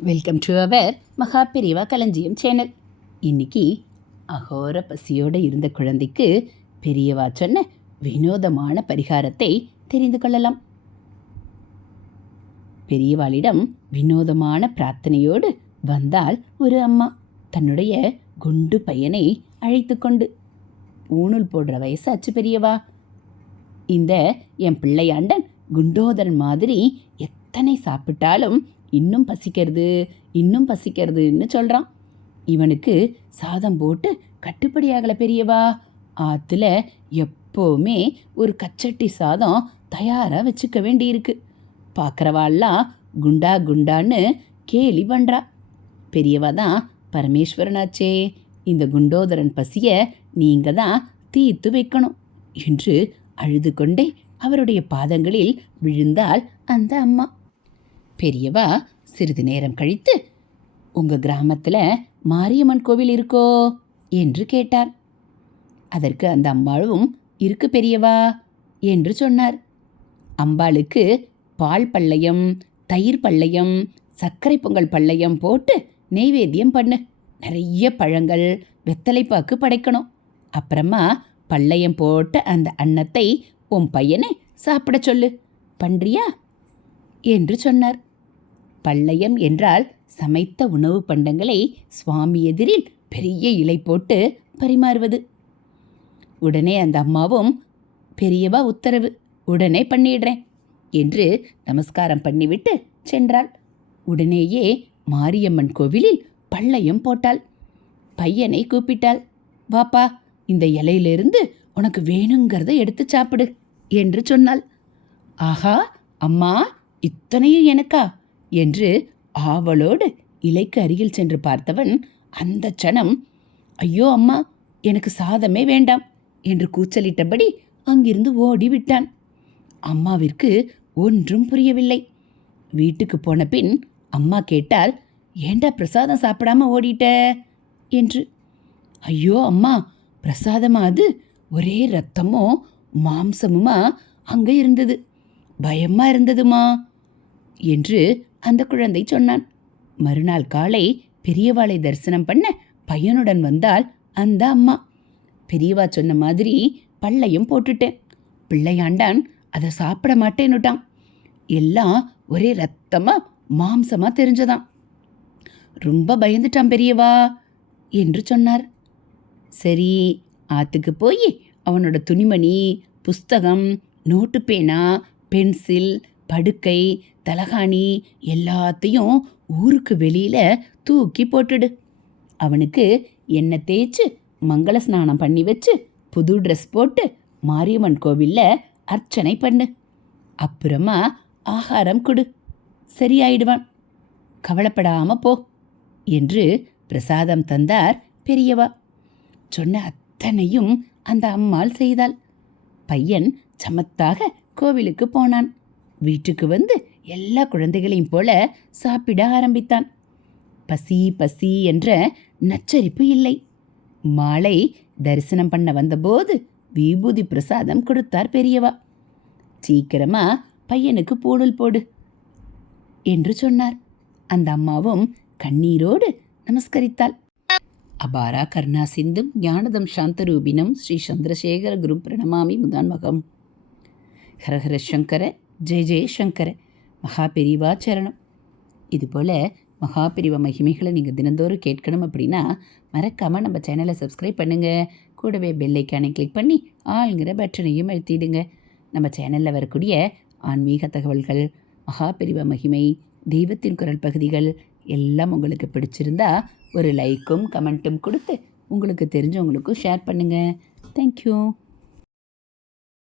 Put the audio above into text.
Welcome to our மகா பெரியவா களஞ்சியம் சேனல். இன்னைக்கு அகோர பசியோடு இருந்த குழந்தைக்கு பெரியவா சொன்ன வினோதமான பரிகாரத்தை தெரிந்து கொள்ளலாம். பெரியவாளிடம் வினோதமான பிரார்த்தனையோடு வந்தால் ஒரு அம்மா தன்னுடைய குண்டு பையனை அழைத்து கொண்டு, ஊனூல் போடுற வயசாச்சு பெரியவா, இந்த என் பிள்ளையாண்டன் குண்டோதரன் மாதிரி எத்தனை சாப்பிட்டாலும் இன்னும் பசிக்கிறதுன்னு சொல்கிறான். இவனுக்கு சாதம் போட்டு கட்டுப்படியாகலை பெரியவா. ஆற்றுல எப்போவுமே ஒரு கச்சட்டி சாதம் தயாராக வச்சுக்க வேண்டியிருக்கு. பார்க்குறவாள்லாம் குண்டா குண்டான்னு கேலி பண்ணுறா. பெரியவா தான் பரமேஸ்வரனாச்சே, இந்த குண்டோதரன் பசியை நீங்கள் தான் தீர்த்து வைக்கணும் என்று அழுது கொண்டே அவருடைய பாதங்களில் விழுந்தாள் அந்த அம்மா. பெரியவா சிறிது நேரம் கழித்து, உங்கள் கிராமத்தில் மாரியம்மன் கோவில் இருக்கோ என்று கேட்டார். அதற்கு அந்த அம்பாளும் இருக்கு பெரியவா என்று சொன்னார். அம்பாளுக்கு பால் பள்ளையம், தயிர் பள்ளையம், சர்க்கரை பொங்கல் பள்ளையம் போட்டு நெய்வேத்தியம் பண்ணு. நிறைய பழங்கள், வெத்தலைப்பாக்கு படைக்கணும். அப்புறமா பள்ளையம் போட்ட அந்த அன்னத்தை உன் பையனை சாப்பிட சொல்லு, பண்றியா என்று சொன்னார். பள்ளையம் என்றால் சமைத்த உணவு பண்டங்களை சுவாமி எதிரில் பெரிய இலை போட்டு பரிமாறுவது. உடனே அந்த அம்மாவும், பெரியவா உத்தரவு, உடனே பண்ணிடுறேன் என்று நமஸ்காரம் பண்ணிவிட்டு சென்றாள். உடனேயே மாரியம்மன் கோவிலில் பள்ளையம் போட்டாள். பையனை கூப்பிட்டாள். வாப்பா, இந்த இலையிலிருந்து உனக்கு வேணுங்கிறத எடுத்து சாப்பிடு என்று சொன்னாள். ஆஹா அம்மா, இத்தனையும் எனக்கா என்று ஆவலோடு இலைக்கு அருகில் சென்று பார்த்தவன் அந்த க்ஷணம், ஐயோ அம்மா, எனக்கு சாதமே வேண்டாம் என்று கூச்சலிட்டபடி அங்கிருந்து ஓடிவிட்டான். அம்மாவிற்கு ஒன்றும் புரியவில்லை. வீட்டுக்கு போன பின் அம்மா கேட்டால், ஏண்டா பிரசாதம் சாப்பிடாம ஓடிட்ட என்று. ஐயோ அம்மா, பிரசாதமா அது? ஒரே ரத்தமோ மாம்சமுமா அங்கே இருந்தது, பயமா இருந்ததுமா என்று அந்த குழந்தை சொன்னான். மறுநாள் காலை பெரியவாளை தரிசனம் பண்ண பையனுடன் வந்தால் அந்த அம்மா. பெரியவா சொன்ன மாதிரி பள்ளையும் போட்டுட்டேன். பிள்ளையாண்டான் அதை சாப்பிட மாட்டேன்னுட்டான். எல்லாம் ஒரே ரத்தமா மாம்சமா தெரிஞ்சதான். ரொம்ப பயந்துட்டான் பெரியவா என்று சொன்னார். சரி, ஆற்றுக்கு போய் அவனோட துணிமணி, புஸ்தகம், நோட்டு பேனா, பென்சில், படுக்கை, தலகாணி எல்லாத்தையும் ஊருக்கு வெளியில் தூக்கி போட்டுடு. அவனுக்கு எண்ணெய் தேய்ச்சி மங்கள ஸ்நானம் பண்ணி வச்சு புது ட்ரெஸ் போட்டு மாரியம்மன் கோவிலில் அர்ச்சனை பண்ணு. அப்புறமா ஆகாரம் கொடு, சரியாயிடுவான், கவலைப்படாமல் போ என்று பிரசாதம் தந்தார் பெரியவா. சொன்ன அத்தனையும் அந்த அம்மாள் செய்தாள். பையன் சமத்தாக கோவிலுக்கு போனான். வீட்டுக்கு வந்து எல்லா குழந்தைகளையும் போல சாப்பிட ஆரம்பித்தான். பசி பசி என்ற நச்சரிப்பு இல்லை. மாலை தரிசனம் பண்ண வந்தபோது விபூதி பிரசாதம் கொடுத்தார் பெரியவா. சீக்கிரமா பையனுக்கு பூணூல் போடு என்று சொன்னார். அந்த அம்மாவும் கண்ணீரோடு நமஸ்கரித்தாள். அபாரா கருணா சிந்தும் ஞானதம் சாந்தரூபினம் ஸ்ரீ சந்திரசேகர குரு பிரணமாமி முதான்மகம். ஹரஹர சங்கர, ஜெய ஜெய சங்கர, மகா பெரிவா சரணம். இதுபோல் மகா பெரிவா மகிமைகளை நீங்கள் தினந்தோறும் கேட்கணும் அப்படின்னா மறக்காமல் நம்ம சேனலை சப்ஸ்கிரைப் பண்ணுங்கள். கூடவே பெல் ஐக்கானை கிளிக் பண்ணி ஆளுங்கிற பட்டனையும் அழுத்திடுங்க. நம்ம சேனலில் வரக்கூடிய ஆன்மீக தகவல்கள், மகா பெரிவா மகிமை, தெய்வத்தின் குரல் பகுதிகள் எல்லாம் உங்களுக்கு பிடிச்சிருந்தா ஒரு லைக்கும் கமெண்ட்டும் கொடுத்து உங்களுக்கு தெரிஞ்சவங்களுக்கும் ஷேர் பண்ணுங்கள். தேங்க்யூ.